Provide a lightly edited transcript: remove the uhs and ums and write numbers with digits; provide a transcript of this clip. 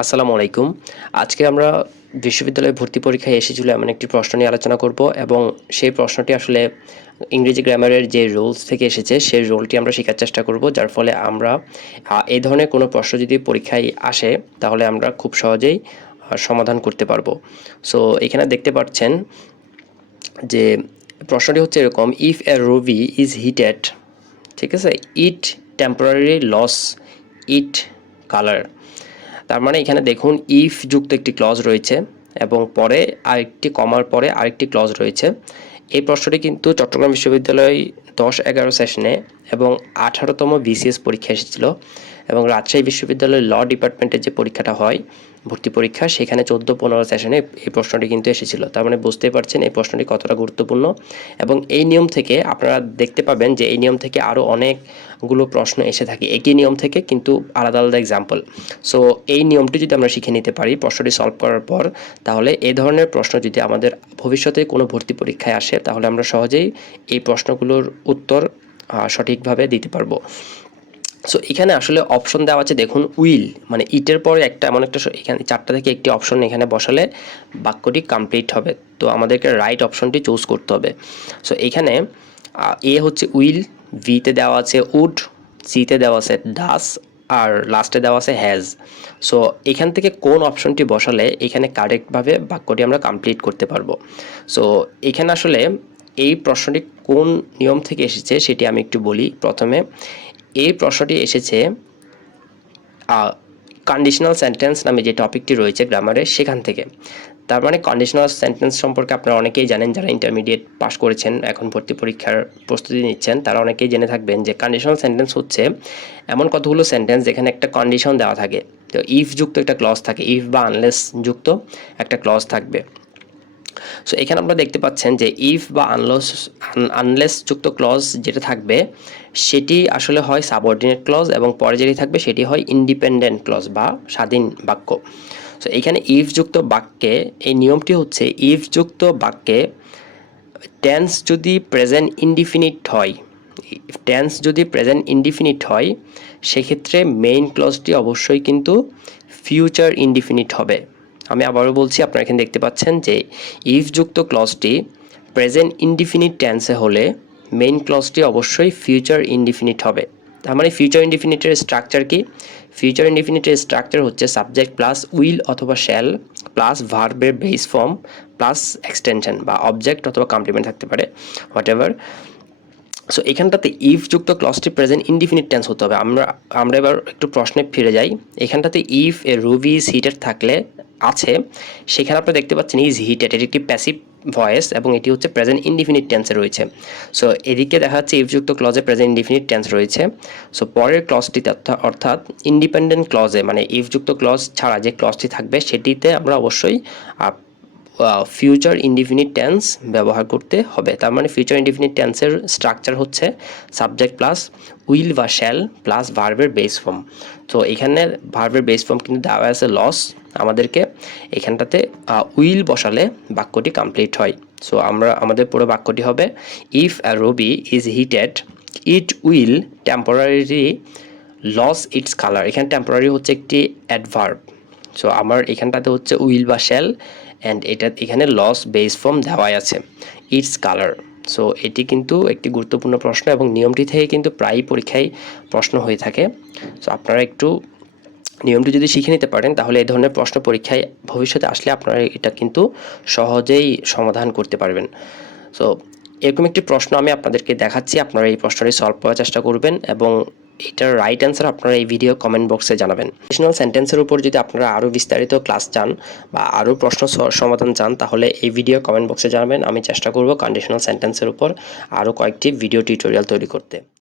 আসসালামু আলাইকুম। আজকে আমরা বিশ্ববিদ্যালয়ে ভর্তি পরীক্ষায় এসেছিল এমন একটি প্রশ্ন নিয়ে আলোচনা করব এবং সেই প্রশ্নটি আসলে ইংরেজি গ্রামারের যে রুলস থেকে এসেছে সেই রুলটি আমরা শেখার চেষ্টা করব, যার ফলে আমরা এই ধরনের কোনো প্রশ্ন যদি পরীক্ষায় আসে তাহলে আমরা খুব সহজেই সমাধান করতে পারবো। সো এখানে দেখতে পাচ্ছেন যে প্রশ্নটি হচ্ছে এরকম: if A Ruby is heated, ঠিক আছে, ইট টেম্পোরারি লস ইট কালার। তার মানে এখানে দেখুন ইফ যুক্ত একটি ক্লজ রয়েছে এবং পরে আরেকটি কমার পরে আরেকটি ক্লজ রয়েছে। এই প্রশ্নটি কিন্তু চট্টগ্রাম বিশ্ববিদ্যালয় 10-11 সেশনে এবং 18তম বিসিএস পরীক্ষা এসেছিল এবং রাজশাহী বিশ্ববিদ্যালয়ের ল ডিপার্টমেন্টের যে পরীক্ষাটা হয় ভর্তি পরীক্ষা, সেখানে 14-15 সেশনে এই প্রশ্নটি কিন্তু এসেছিল। তার মানে বুঝতেই পারছেন এই প্রশ্নটি কতটা গুরুত্বপূর্ণ। এবং এই নিয়ম থেকে আপনারা দেখতে পাবেন যে এই নিয়ম থেকে আরও অনেকগুলো প্রশ্ন এসে থাকে একই নিয়ম থেকে, কিন্তু আলাদা আলাদা এক্সাম্পল। সো এই নিয়মটি যদি আমরা শিখে নিতে পারি প্রশ্নটি সলভ করার পর, তাহলে এই ধরনের প্রশ্ন যদি আমাদের ভবিষ্যতে কোনো ভর্তি পরীক্ষায় আসে তাহলে আমরা সহজেই এই প্রশ্নগুলোর উত্তর সঠিকভাবে দিতে পারবো। সো এখানে আসলে অপশন দেওয়া আছে, দেখুন উইল মানে ইটের পরে একটা এমন একটা এখানে 4টা থেকে একটি অপশন এখানে বসালে বাক্যটি কমপ্লিট হবে। তো আমাদেরকে রাইট অপশনটি চুজ করতে হবে। সো এখানে এ হচ্ছে উইল, ভিতে দেওয়া আছে উড, সিতে দেওয়া আছে ডাস, আর লাস্টে দেওয়া আছে হ্যাজ। সো এখান থেকে কোন অপশনটি বসালে এখানে কারেক্টভাবে বাক্যটি আমরা কমপ্লিট করতে পারবো। সো এখানে আসলে এই প্রশ্নটি কোন নিয়ম থেকে এসেছে সেটি আমি একটু বলি। প্রথমে এই প্রশ্নটি এসেছে কন্ডিশনাল সেন্টেন্স নামে যে টপিকটি রয়েছে গ্রামারে সেখান থেকে। তার মানে কন্ডিশনাল সেন্টেন্স সম্পর্কে আপনারা অনেকেই জানেন, যারা ইন্টারমিডিয়েট পাস করেছেন এখন ভর্তি পরীক্ষার প্রস্তুতি নিচ্ছেন তারা অনেকেই জেনে থাকবেন যে কন্ডিশনাল সেন্টেন্স হচ্ছে এমন কতগুলো সেন্টেন্স যেখানে একটা কন্ডিশন দেওয়া থাকে। তো ইফ যুক্ত একটা ক্লজ থাকে, ইফ বা আনলেস যুক্ত একটা ক্লজ থাকবে। সো এখানে আপনারা দেখতে পাচ্ছেন যে ইফ বা আনলেস যুক্ত ক্লজ যেটা থাকবে সেটি আসলে হয় সাবঅর্ডিনেট ক্লজ এবং পরে যেটি থাকবে সেটি হয় ইন্ডিপেন্ডেন্ট ক্লজ বা স্বাধীন বাক্য। সো এখানে ইফ যুক্ত বাক্যে এই নিয়মটি হচ্ছে ইফ যুক্ত বাক্যে টেন্স যদি প্রেজেন্ট ইনডিফিনিট হয়, টেন্স যদি প্রেজেন্ট ইনডিফিনিট হয় সেক্ষেত্রে মেইন ক্লজটি অবশ্যই কিন্তু ফিউচার ইনডিফিনিট হবে। আমি আবারও বলছি, আপনারা এখানে দেখতে পাচ্ছেন যে ইফ যুক্ত ক্লজটি প্রেজেন্ট ইনডিফিনিট টেন্সে হলে মেইন ক্লজটি অবশ্যই ফিউচার ইনডিফিনিট হবে। তার মানে ফিউচার ইনডিফিনিটের স্ট্রাকচার কি? ফিউচার ইনডিফিনিটের স্ট্রাকচার হচ্ছে সাবজেক্ট প্লাস উইল অথবা শ্যাল প্লাস ভার্বের বেস ফর্ম প্লাস এক্সটেনশন বা অবজেক্ট অথবা কমপ্লিমেন্ট থাকতে পারে, হোয়াট এভার। সো এখানটাতে ইফ যুক্ত ক্লজটি প্রেজেন্ট ইনডিফিনিট টেন্স হতে হবে। আমরা এবার একটু প্রশ্নে ফিরে যাই। এখানটাতে if A Ruby is heated থাকলে আছে, সেখানে আপনারা দেখতে পাচ্ছেন ইজ হিটেড, এটি একটি প্যাসিভ ভয়েস এবং এটি হচ্ছে প্রেজেন্ট ইনডিফিনিট টেন্সে রয়েছে। সো এদিকে দেখা যাচ্ছে ইফ যুক্ত ক্লজে প্রেজেন্ট ইনডিফিনিট টেন্স রয়েছে। সো পরের ক্লজটিতে অর্থাৎ ইন্ডিপেন্ডেন্ট ক্লজে মানে ইফ যুক্ত ক্লজ ছাড়া যে ক্লজটি থাকবে সেটিতে আমরা অবশ্যই ফিউচার ইনডিফিনিট টেন্স ব্যবহার করতে হবে। তার মানে ফিউচার ইনডিফিনিট টেন্সের স্ট্রাকচার হচ্ছে সাবজেক্ট প্লাস উইল বা শ্যাল প্লাস ভার্বের বেস ফর্ম। তো এখানে ভার্বের বেস ফর্ম কিন্তু দেওয়া আছে লস, আমাদেরকে এখানটাতে উইল বসালে বাক্যটি কমপ্লিট হয়। সো আমাদের পুরো বাক্যটি হবে if a ruby is heated it will temporary lose its colour. এখানে টেম্পোরারি হচ্ছে একটি অ্যাডভার্ব। সো আমার এখানটাতে হচ্ছে উইল বা শ্যাল অ্যান্ড এখানে লস বেস ফর্ম দেওয়াই আছে ইটস কালার। সো এটি কিন্তু একটি গুরুত্বপূর্ণ প্রশ্ন এবং নিয়মটি থেকে কিন্তু প্রায়ই পরীক্ষায় প্রশ্ন হয়ে থাকে। সো আপনারা একটু নিয়মটি যদি শিখে নিতে পারেন তাহলে এই ধরনের প্রশ্ন পরীক্ষায় ভবিষ্যতে আসলে আপনারা এটা কিন্তু সহজেই সমাধান করতে পারবেন। সো এরকম একটি প্রশ্ন আমি আপনাদেরকে দেখাচ্ছি, আপনারা এই প্রশ্নটি সলভ করার চেষ্টা করবেন এবং এটার রাইট অ্যান্সার আপনারা এই ভিডিও কমেন্ট বক্সে জানাবেন। কন্ডিশনাল সেন্টেন্সের উপর যদি আপনারা আরও বিস্তারিত ক্লাস চান বা আরও প্রশ্ন সমাধান চান তাহলে এই ভিডিও কমেন্ট বক্সে জানাবেন। আমি চেষ্টা করব কন্ডিশনাল সেন্টেন্সের উপর আরও কয়েকটি ভিডিও টিউটোরিয়াল তৈরি করতে।